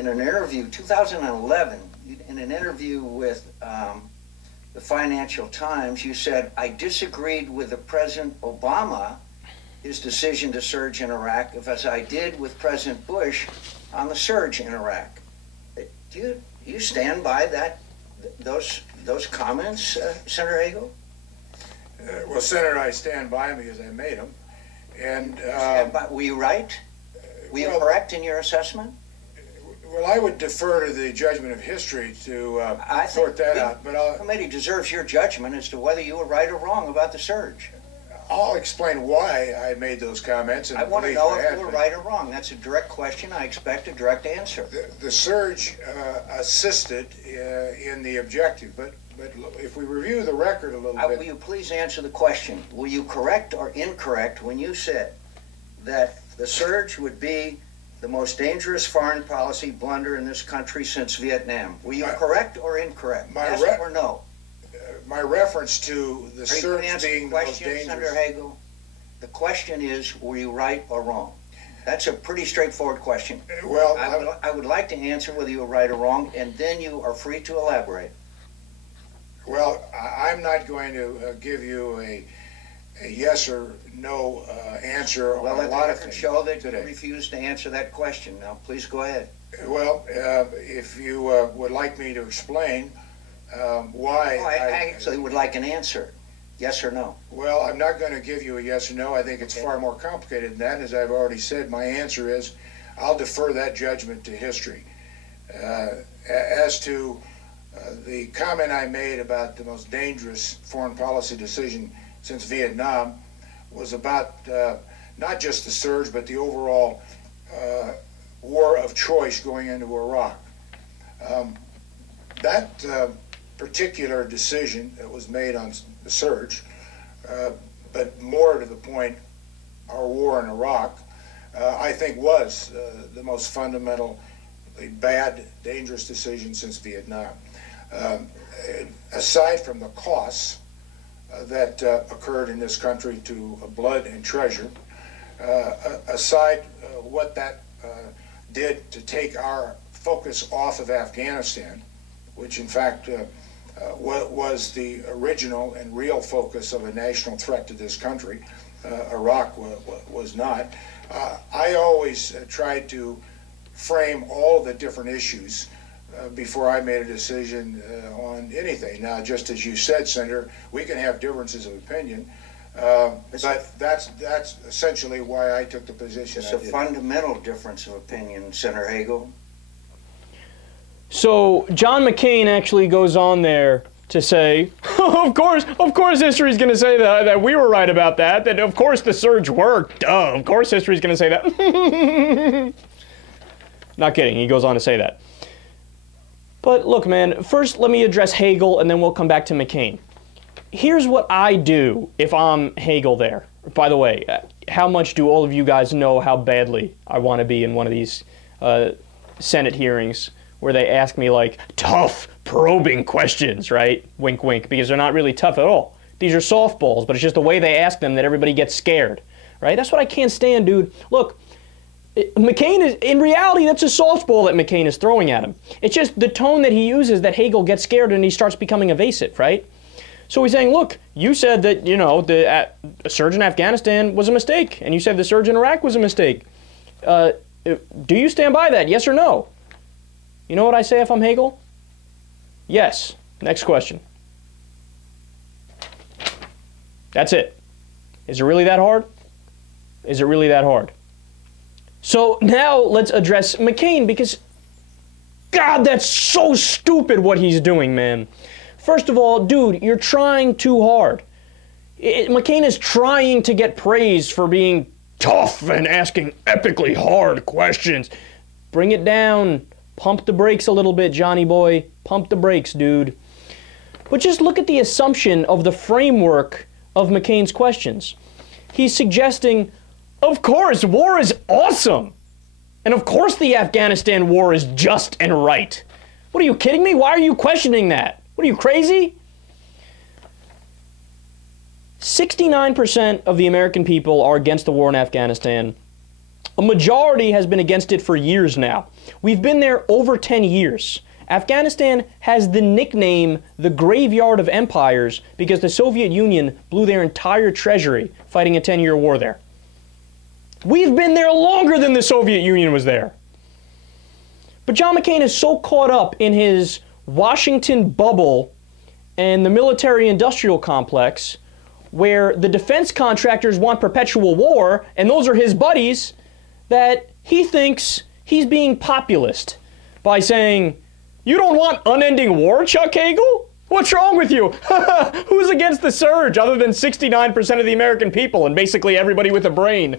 in an interview, 2011, in an interview with the Financial Times, you said, I disagreed with the President Obama, his decision to surge in Iraq, as I did with President Bush on the surge in Iraq. Do you stand by those comments, Senator Hagel? Well, Senator, I stand by them because I made them. And were you right? Were you correct in your assessment? Well, I would defer to the judgment of history to sort that out. But the committee deserves your judgment as to whether you were right or wrong about the surge. I'll explain why I made those comments. And I want to know if you were right or wrong. That's a direct question. I expect a direct answer. The surge assisted in the objective, but if we review the record a little bit... Will you please answer the question? Were you correct or incorrect when you said that the surge would be the most dangerous foreign policy blunder in this country since Vietnam? Were you correct or incorrect? Yes or no? My reference to the surge being the most dangerous... Senator Hagel, the question is, were you right or wrong? That's a pretty straightforward question. Well, I would like to answer whether you were right or wrong, and then you are free to elaborate. Well, I'm not going to give you a yes or no answer on a lot of things. Show that you refuse to answer that question. Now, please go ahead. Well, if you would like me to explain why... I actually would like an answer. Yes or no? Well, I'm not going to give you a yes or no. I think it's far more complicated than that. As I've already said, my answer is I'll defer that judgment to history. As to the comment I made about the most dangerous foreign policy decision since Vietnam was about not just the surge, but the overall war of choice going into Iraq. That particular decision that was made on the surge, but more to the point, our war in Iraq, I think was the most fundamentally bad, dangerous decision since Vietnam. Aside from the costs that occurred in this country to blood and treasure, aside what that did to take our focus off of Afghanistan, which in fact was the original and real focus of a national threat to this country. Iraq was not. I always tried to frame all the different issues before I made a decision on anything. Now, just as you said, Senator, we can have differences of opinion, but that's essentially why I took the position I did. It's a fundamental difference of opinion, Senator Hagel. So John McCain actually goes on there to say, of course history's going to say that we were right about that of course the surge worked. Duh, of course history's going to say that. Not kidding, he goes on to say that. But look, man, first let me address Hagel and then we'll come back to McCain. Here's what I do if I'm Hagel there. By the way, how much do all of you guys know how badly I want to be in one of these Senate hearings where they ask me like tough, probing questions, right? Wink, wink, because they're not really tough at all. These are softballs, but it's just the way they ask them that everybody gets scared, right? That's what I can't stand, dude. Look, McCain is, in reality, that's a softball that McCain is throwing at him. It's just the tone that he uses that Hagel gets scared and he starts becoming evasive, right? So he's saying, look, you said that, you know, the surge in Afghanistan was a mistake, and you said the surge in Iraq was a mistake. Do you stand by that, yes or no? You know what I say if I'm Hagel? Yes. Next question. That's it. Is it really that hard? Is it really that hard? So now let's address McCain, because, God, that's so stupid what he's doing, man. First of all, dude, you're trying too hard. McCain is trying to get praise for being tough and asking epically hard questions. Bring it down. Pump the brakes a little bit, Johnny boy. Pump the brakes, dude. But just look at the assumption of the framework of McCain's questions. He's suggesting, of course, war is awesome. And of course the Afghanistan war is just and right. What, are you kidding me? Why are you questioning that? What, are you crazy? 69% of the American people are against the war in Afghanistan. A majority has been against it for years now. We've been there over 10 years. Afghanistan has the nickname the graveyard of empires because the Soviet Union blew their entire treasury fighting a 10-year war there. We've been there longer than the Soviet Union was there. But John McCain is so caught up in his Washington bubble and the military-industrial complex where the defense contractors want perpetual war, and those are his buddies, that he thinks he's being populist by saying, "You don't want unending war, Chuck Hagel? What's wrong with you? Who's against the surge other than 69% of the American people and basically everybody with a brain?"